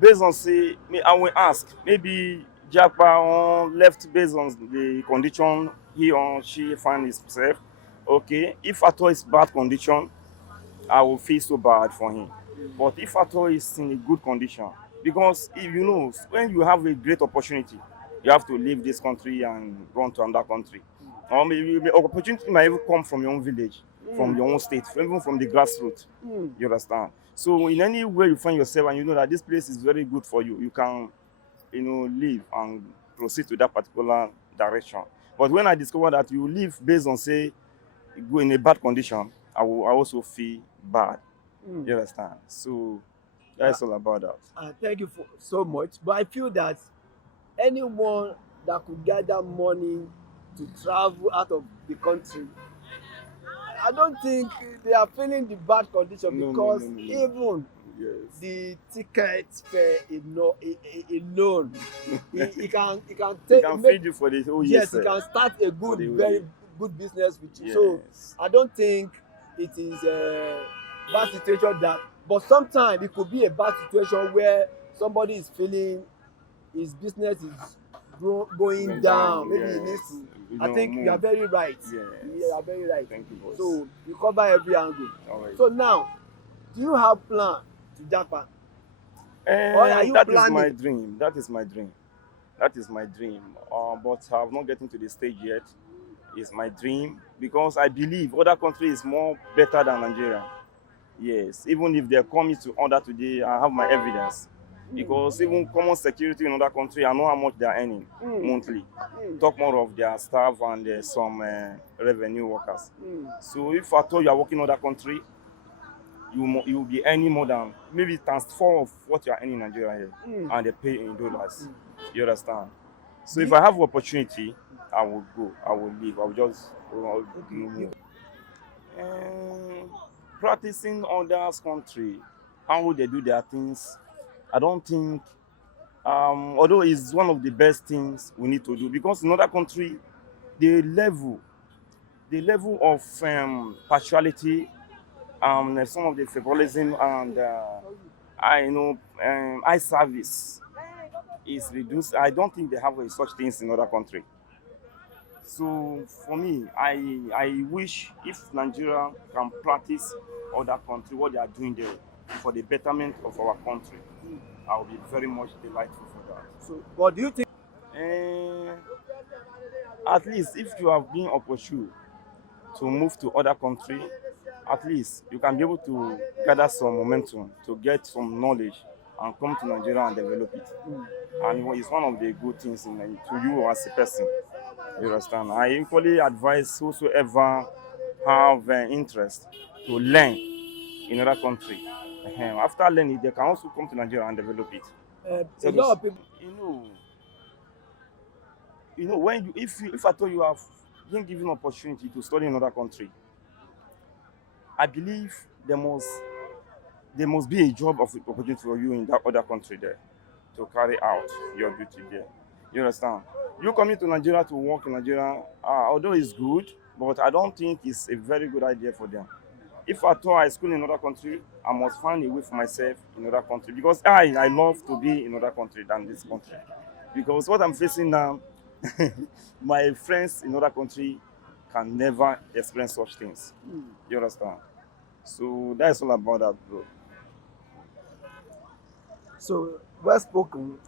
based on say, I will ask maybe Japa left based on the condition he or she find himself. Okay, if at all it's bad condition, I will feel so bad for him. But if at all is in a good condition, because if you know, when you have a great opportunity, you have to leave this country and run to another country. Or maybe the opportunity might even come from your own village, from your own state, even from the grassroots. You understand? So in any way you find yourself and you know that this place is very good for you, you can, leave and proceed to that particular direction. But when I discover that you live based on say go in a bad condition, I also feel bad. You understand? So Uh, that's all about that. thank you for so much. But I feel that anyone that could gather money to travel out of the country, I don't think they are feeling the bad condition No, no, no, because no, no. even Yes. the ticket fare alone, he can They take can make, feed you for the whole year, yes, he sir. can start a For good, the whole very year. good business with you. So Yes. I don't think it is a bad situation that, but sometimes it could be a bad situation where somebody is feeling his business is going Went down. down. Maybe he needs Yes. to. You I don't think you are move. very right. You Yes. are very right. Thank you, boss. So you cover every angle. All right. So now, do you have plan to Japan, or are And you that is my planning? dream. That is my dream. That is my dream. But I've not gotten to the stage yet. It's my dream because I believe other country is more better than Nigeria. Yes, even if they're coming to order today, I have my evidence. Because even common security in other country, I know how much they are earning Mm, monthly. mm, Talk more of their staff and some revenue workers. mm, So if at all you are working in other country, you will be earning more than maybe times four of what you are earning in Nigeria here, mm, and they pay in dollars. You understand? So do if you, I have opportunity, I will go. I will leave. I will just okay, move. Um, Practicing others country, how they do their things, I don't think, although it's one of the best things we need to do, because in other country the level of partiality, some of the favoritism and I know eye service is reduced. I don't think they have such things in other country. So for me, I wish if Nigeria can practice other country what they are doing there for the betterment of our country, I will be very much delightful for that. so but do you think? And at least if you have been opportune to move to other country, at least you can be able to gather some momentum to get some knowledge and come to Nigeria and develop it. And it's one of the good things to you as a person. You understand? I equally advise whosoever have interest to learn in other country. After learning, they can also come to Nigeria and develop it. A So lot of people. you know, when if at all you have been given opportunity to study in another country, I believe there must be a job of opportunity for you in that other country there to carry out your duty there. You understand? You coming to Nigeria to work in Nigeria, although it's good, but I don't think it's a very good idea for them. If at all I school in another country, I must find a way for myself in another country because I love to be in another country than this country. Because what I'm facing now, my friends in other country can never experience such things. You understand? So that's all about that, bro. So well spoken.